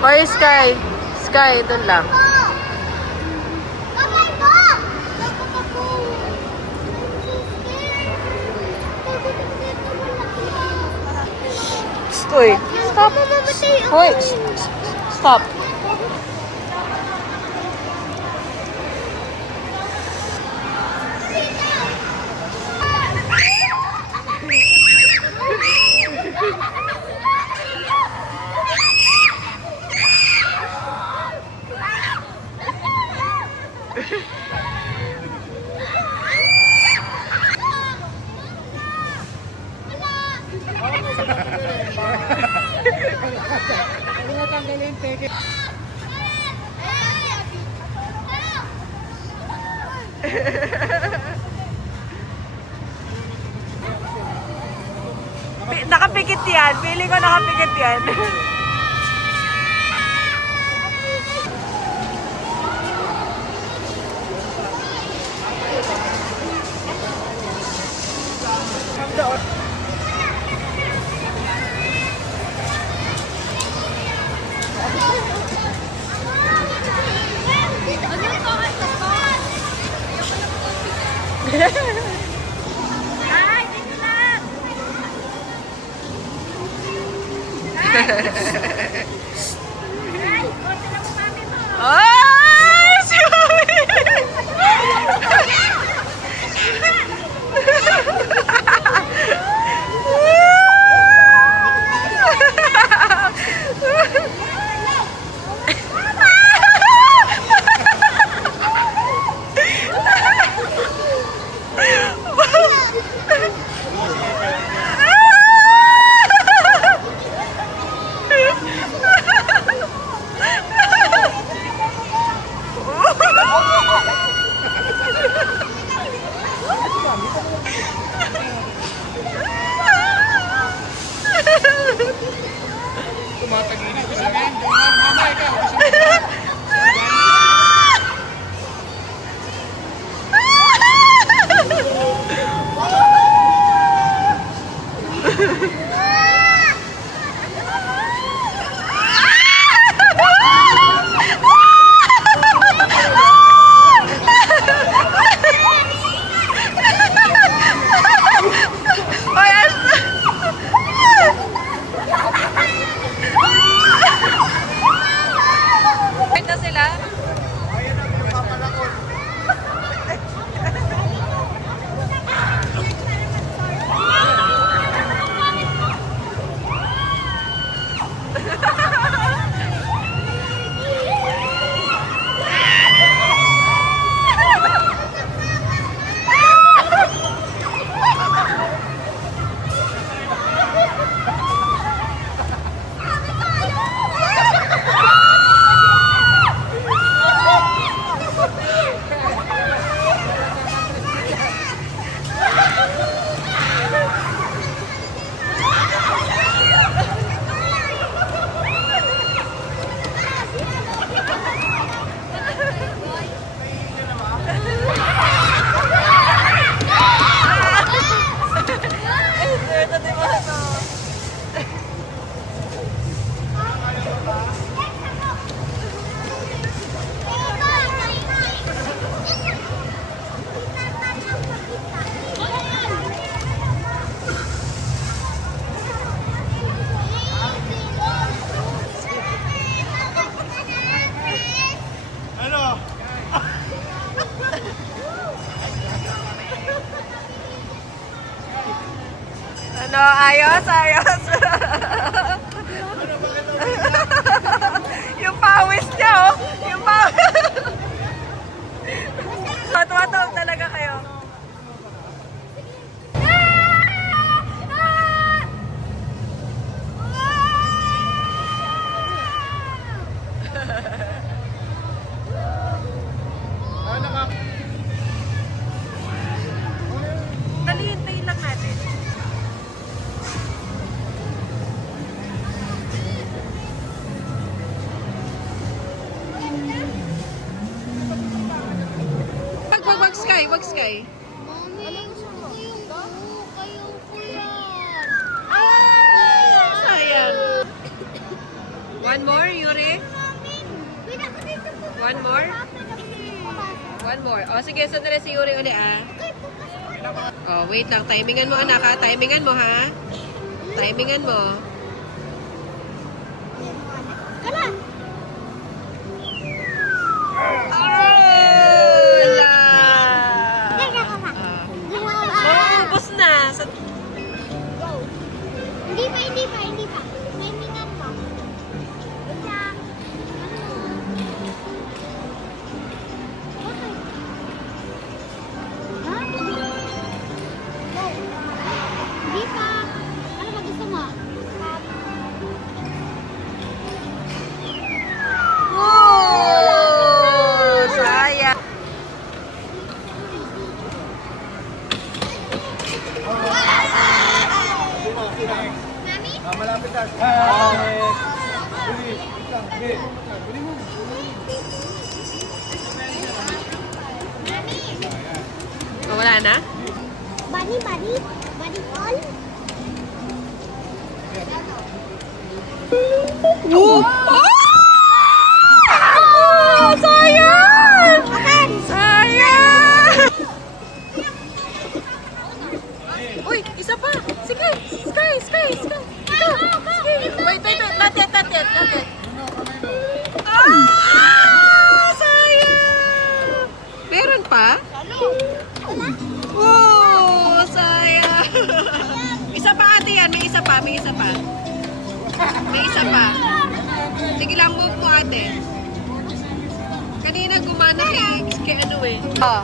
Or Sky? Sky, doon lang. Uy, stop. Hoy, stop. Nakapikit yan. Pili ko nakapikit yan. Ay, dito lang! Ay, konti na mo mami mo! Ay! Ano, ayos, ayos. Yung pawis niya, oh. Yung pawis. Tumatawag talaga kayo. Dali, hintayin lang natin. Wag Sky, wag Sky. Mami, yung kayo ko yan. Ay, sayang. One more, Yuri? One more? One more. O, sige, sandali si Yuri uli, ah. Oh, wait lang. Timingan mo, anak, ha? Timingan mo, ha? Timingan mo. Kala! Wala! Teka ka pa. Maubos na. Hindi pa. Timingan mo. Wait lang. Okay. Ha? Go. Hindi pa. Ano ba gusto mo? Oh! Sayang. Mami? Malapit na. Oh, wala na? Bunny all? Oh! Oh! Sayang! Sayang! Uy, isa pa! Sige! Sky! Ito! Wait. Not yet. Ah! Sayang! Meron pa? Oh! Sayang! Isa pa ate yan. May isa pa. Sige lang, move mo ate. Kanina gumana kay ano eh. Oh,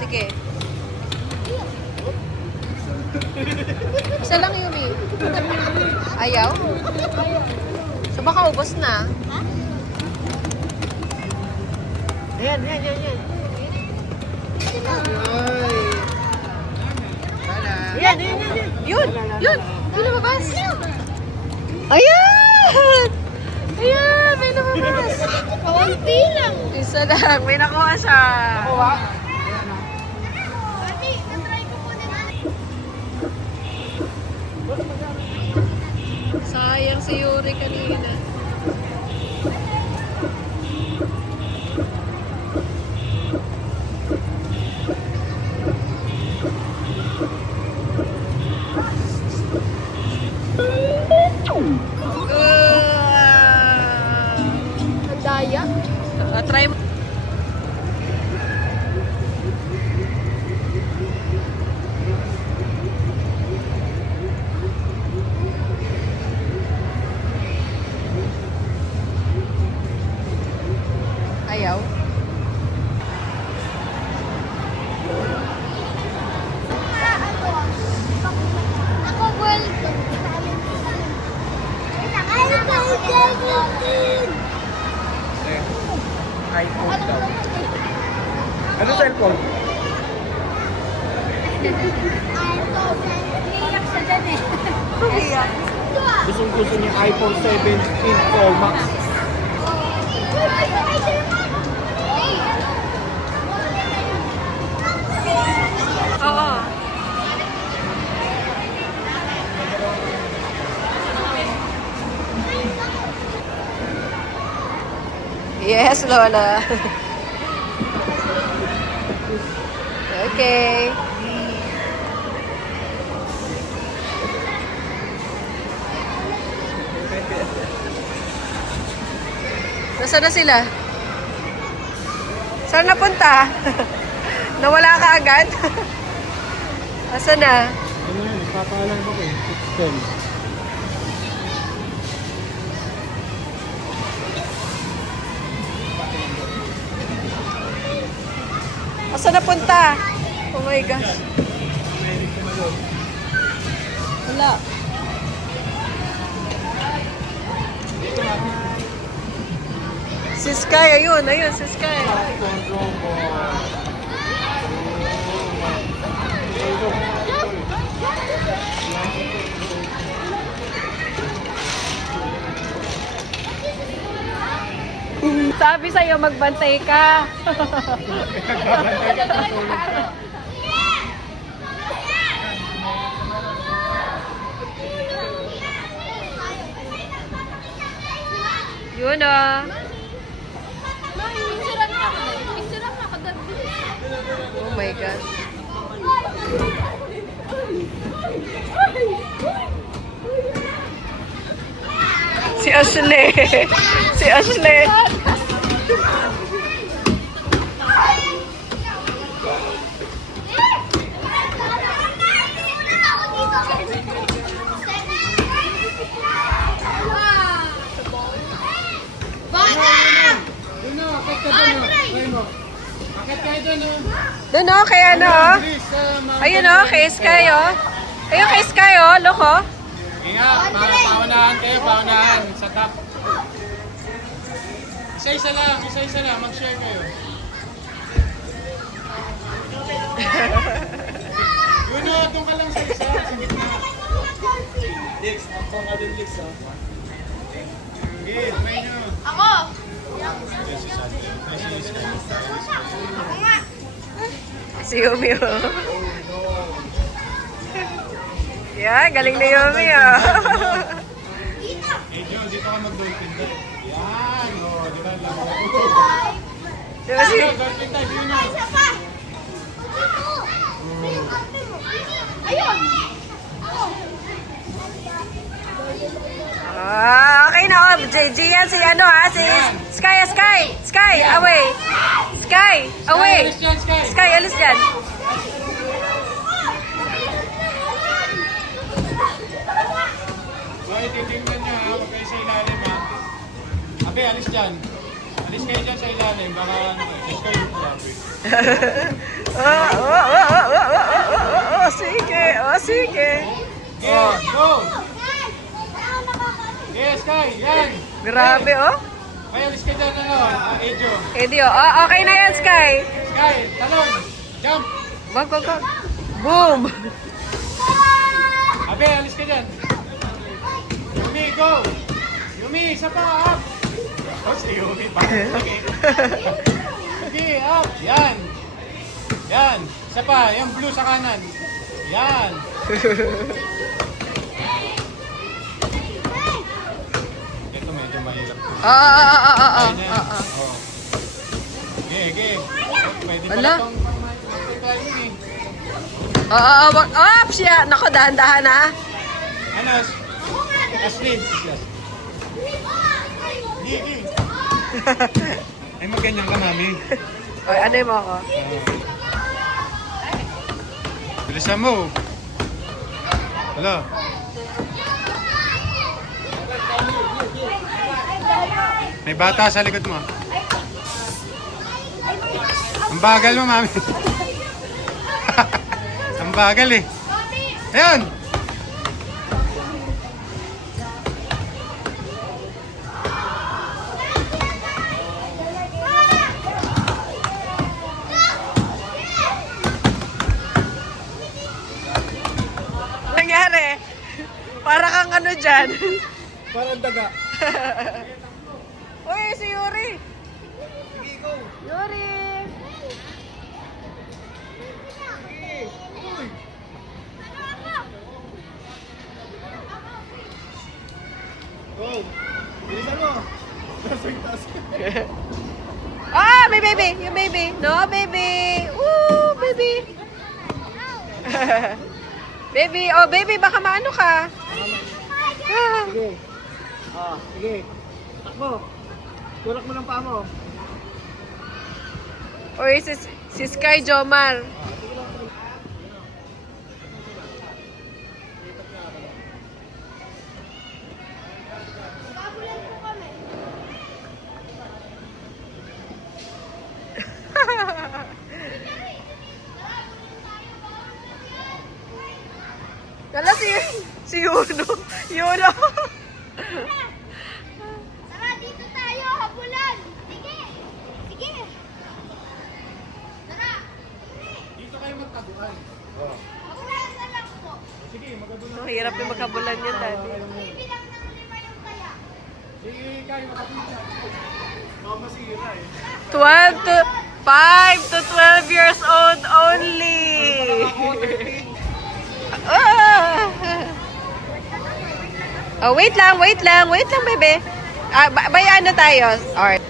sige. Isa lang, Yumi. Ayaw? So baka ubos na. Ayan. Yan. Yun. Yun lumabas. Ayan, may lumabas. Kaunti lang. Isa lang, may nakuha siya. Ate, natry ko muna na. Sayang si Yuri kanina. Ang daya. Try mo. Ayaw. Ako, world. iPhone daw. Ano cellphone? Iiyak siya dyan eh. Gustong-gusto niya iPhone 17 Pro Max. Oo. Yes, Lola. Okay. Nasaan na sila? Saan napunta? Nawala ka agad? Nasaan na? Ano yan? Nagpapaalam ako eh. 610. Nasaan napunta? Oh my gosh. Wala. Si Sky, ayun, si Sky. Sabi sa'yo, magbantay ka. Yun oh. Oh my gosh. Si Ashley. Si Ashley. Doon na, akit ka doon. Try mo. Akit kayo doon. Doon oh, kay ano oh. Ayun oh, kay Sky oh. Ayun kay Sky oh, look oh. Ingat, paunahan kayo, paunahan sa top. Isa-isa lang, mag-share kayo. Yun o, doon ka lang sa isa, sa gitna. Dix, magpong ka din Dix, oh. Okay, try nyo. Ako! Yes, si Sandy. Yes, si Sky. Ako nga! Si Yumi oh. Yeah, galing ni Yumi oh. Eh, John, dito ka mag-dolphin tayo. Yan, o, di ba lang. Diba si... Dolphin tayo, yun o. Isa pa! Ayun! Ako! Ah, okay na oh. Gian si ano ha, si Sky, away. Sky, away. Alis dyan, Sky. Sky, alis dyan. So, ititingnan nyo ha, huwag kayo sa ilalim ha. Abe, alis dyan. Alis kayo dyan sa ilalim, baka ano, alis kayo yung grabe. Sige, sige. Okay, go! Yes, Sky, yan! Grabe oh. Kaya alis kayo dyan, ano, Ejo. Edio, oh, okay na yan, Sky. Sky, talon! Jump! Wag. Boom. Abe, alis ka dyan. Yumi, go! Yumi, isa pa, up! Oh, si Yumi pa. Okay. Sige, up! Yan! Yan! Isa pa, yung blue sa kanan. Yan! Ito medyo mahirap. Oo. Oh. Okay. Pwede Ala. pala itong pang-try Yumi. Oo, wag. Up siya. Nako, dahan-dahan ha. Ano? Ashley. Yes. Gigi. Ay, magganyan ka, mami. Oy, ano mo ako? Bilisan mo. Wala. May bata sa likod mo. Ang bagal mo, mami. Ang bagal eh. Ayun! Nangyari? Para kang ano dyan. Parang daga. Uy, si Yuri. Sige, go. Yuri. Go. Bilisan mo. Ah, may baby. Yung baby. No, baby. Woo, baby. Baby, oh baby, baka maano ka. Ah. Sige. Sige. Takbo. Tulak mo ng paa mo. Uy, si Sky Jomar. Kala si Yuno. Yuno. Tara, dito tayo, habulan! Sige! Sige! Tara! Dito kayo magtaguan. Habulan na lang po. Sige, magadunan. Ang hirap yung magkabulan yan, daddy. Bibilang ng 5 yung kaya. Sige, kayo makapinsa. Masira eh. 5 to 12 years old only. Ah. Oh, wait lang, baby. Bayaan na tayo. Alright.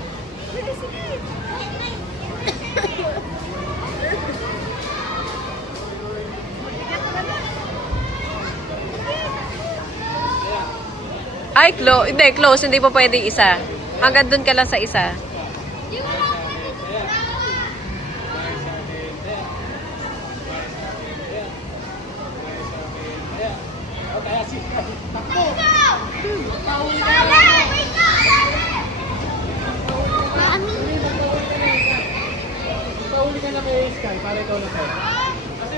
Ay, hindi, close. Hindi pa pwede isa. Hanggang dun ka lang sa isa. Magpahuli ka na kay Sky, para ikaw na tayo.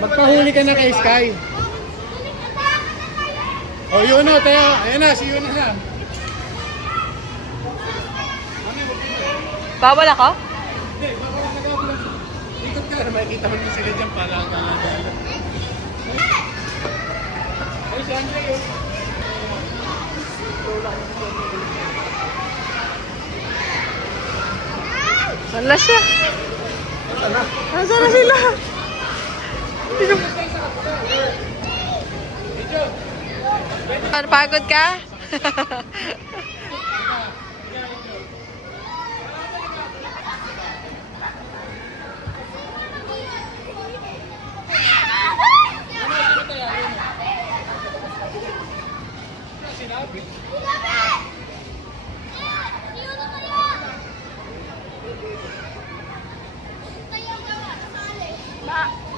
Magpahuli ka na kay Sky. Oh, yun na, tayo. Ayan na, si Yun na. Bawal ako? Hindi, baka nagagawa lang. Ikot ka, makikita mo na sila dyan pala. Ay, si Andre yun. Wala siya. Nasaan na sila? Pagod ka?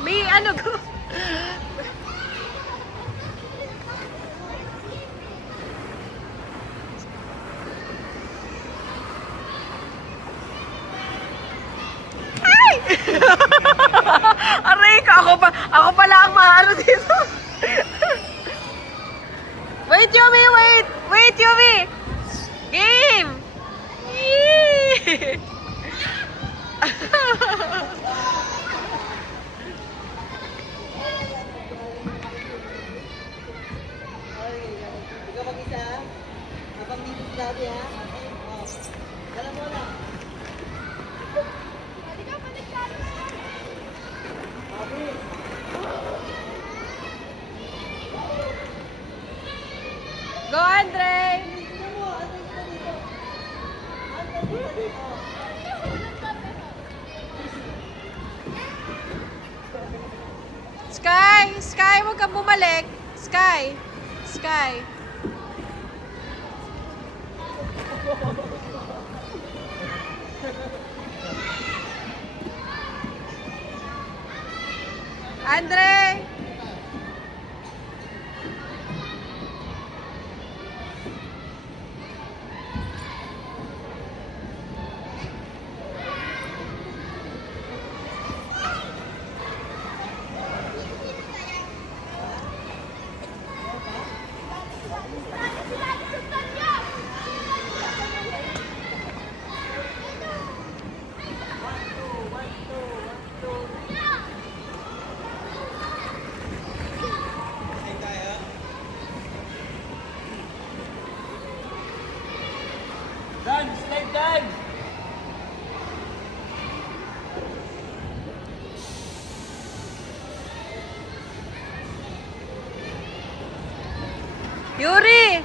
May ano ko? Ay! Aray ko, ako pala ang maano dito. Wait, Yumi, wait! Wait, Yumi! Game! Yee! Go, Andre! Sky! Sky, huwag kang bumalik! Sky! Sky! Andre! Dan, slide Dan! Yuri!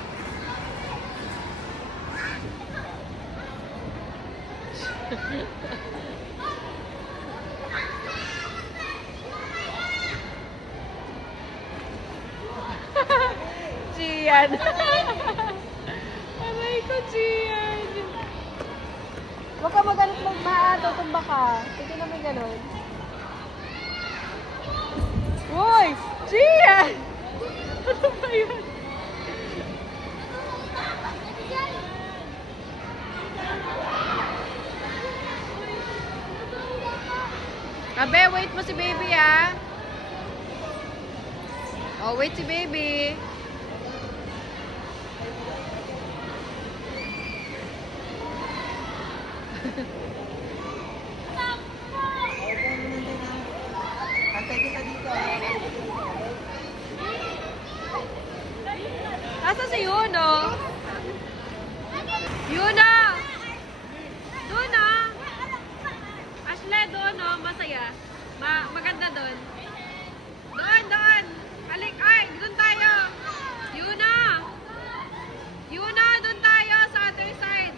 Gian! Aray ko, Gian! Huwag ka magalit tumba ka. Sige naman ganun. Uy! Gian! Ano ba yun? Abe, wait mo si baby ah. Oh, wait si baby. Asa si Yuno? Yuno! Doon oh! Ashley, doon oh, masaya. Maganda doon. Doon! Halik, ay, doon tayo! Yuno! Yuno, doon tayo sa other side.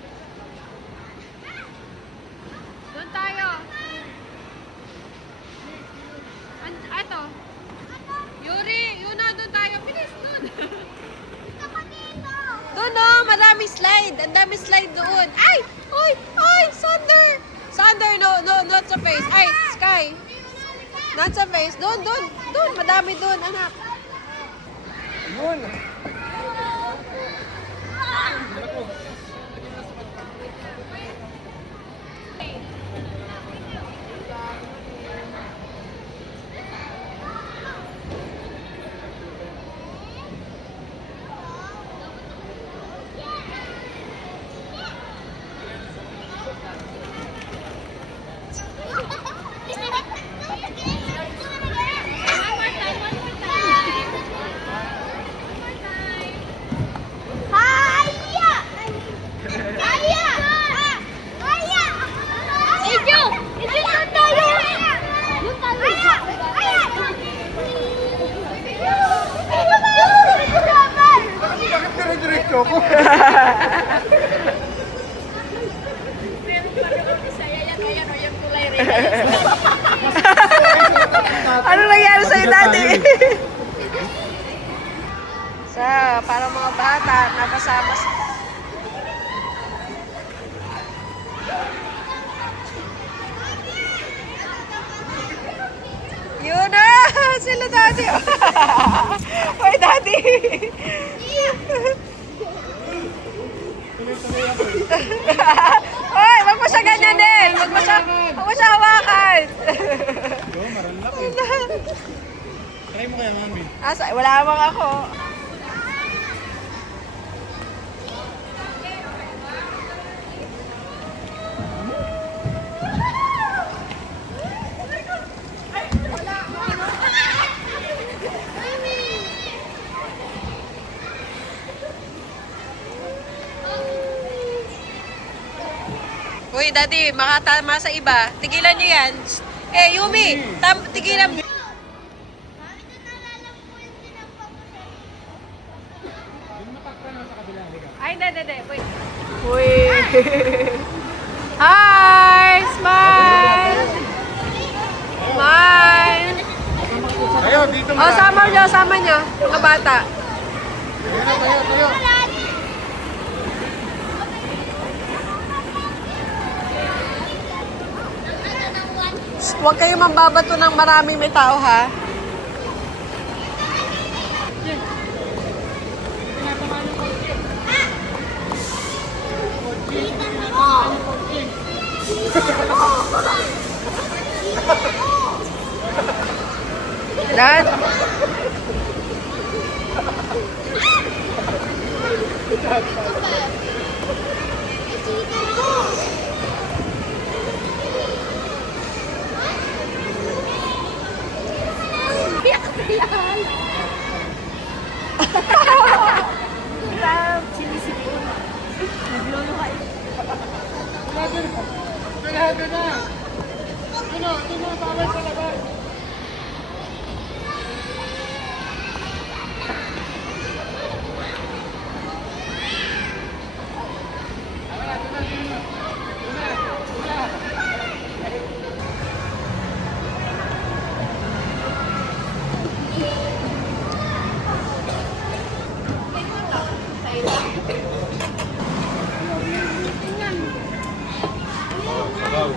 Madami slide doon. Ay! Oy! Oy! Sander! Sander, no, not sa face. Ay, Sky. Not sa face. Doon. Madami doon, anak. Yun. Bakit dire-diretso ko? Ano nangyari sa'yo dati? Para mga bata, napasama sa... Yun na! Sila dati! Hoy, dati! Hoy, wag mo siya ganyan din! Wag mo siya hawakan! Yo, maralak eh. Try mo kaya, mami. Wala namang ako. Uy, Daddy, makatama sa iba. Tigilan niyo yan. Eh, Yumi, tigilan. Ay, hindi. Wait. Uy. Hi! Smile! Smile! Tayo, dito mo. Oh, sama niyo. Mga bata. Tayo. Huwag kayo mambabato ng maraming may tao, ha? Dad? Ito na, bawal sa labas. Wow.